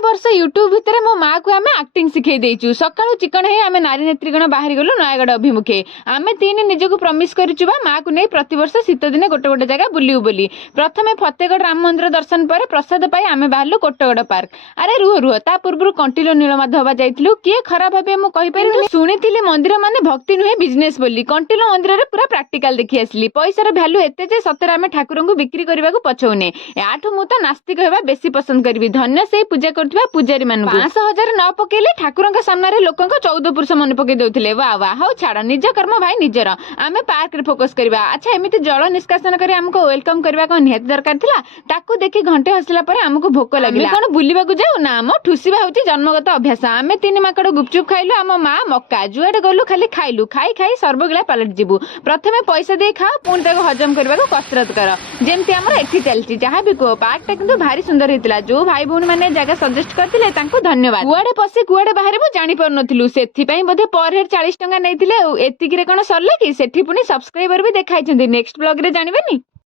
वर्ष यूट्यूब भितर मो माँ को आम आक्टिंग शिखई देचु सका चिकन है आम नारी नेत्रीगण बाहरी गलु नयागढ़ अभिमुखे आम तीन निजक प्रमिश करूँ माँ को नहीं प्रतिवर्ष शीत दिन गोटे गोटे जगह बुलू बोली प्रथम फतेगढ़ राम मंदिर दर्शन पर प्रसाद पाई आम बाहर कोटगढ़ पार्क अरे रुह रुह ता पूर्व कंटिलो नीलमाधव जाइलु किए खराब भावे मुझे शुणी मंदिर माने भक्ति नुहे बिजनेस बोली कंटिलो मंदिर में पूरा प्राक्टिकल देखी आसली पैसार भैल्यू एते जे सतरे आम ठाकुर को बिक्री करने को पछौने याठू मु तो नास्तिक होगा बेसी पसंद करी धन्य से पूजा करुवा पूजारी मान 5,000 न पकेले ठाकुर सामने लोक 14 पुरुष मन पकई दौले वाह वाह हाउ छाड़ निज कर्म भाई निजर आम पार्क रे फोकस करवा अच्छा एमती जल निष्कासन कर आमको वेलकम करवा कौन निहाती दरकार थिला ताकू देखि घंटे हसला पर आमको भोक लगिला कौन बुलिबा को जाऊ ना आम ठुसीबा होची जन्मगत अभ्यास आम 3 माकड़ गुपचुप खाइलु आम माँ मक्का जुआडे गलु खाली खाइलु खाई खाई सर्वगिला पलट जीवु प्रथमे पैसा दे खाओ पुणी ताको हजम करबा को कसरत कर जेमती हमर एठी चलची जहाँ भी कहो पार्क टा किंतु भारी सुंदर हेतिला जो भाई भौणी माने जगह सजेस्ट करथिले तांको धन्यवाद कुआडे पसी कुआडे बाहर जानी पार नथिलु सेथि पई बोधे पर हेड 40 टंका नैथिले एतिकी रे कोन सरले कि सेठी पुनी सब्सक्राइबर भी देखाइछन्ती नेक्स्ट ब्लॉग रे जानिबेनी।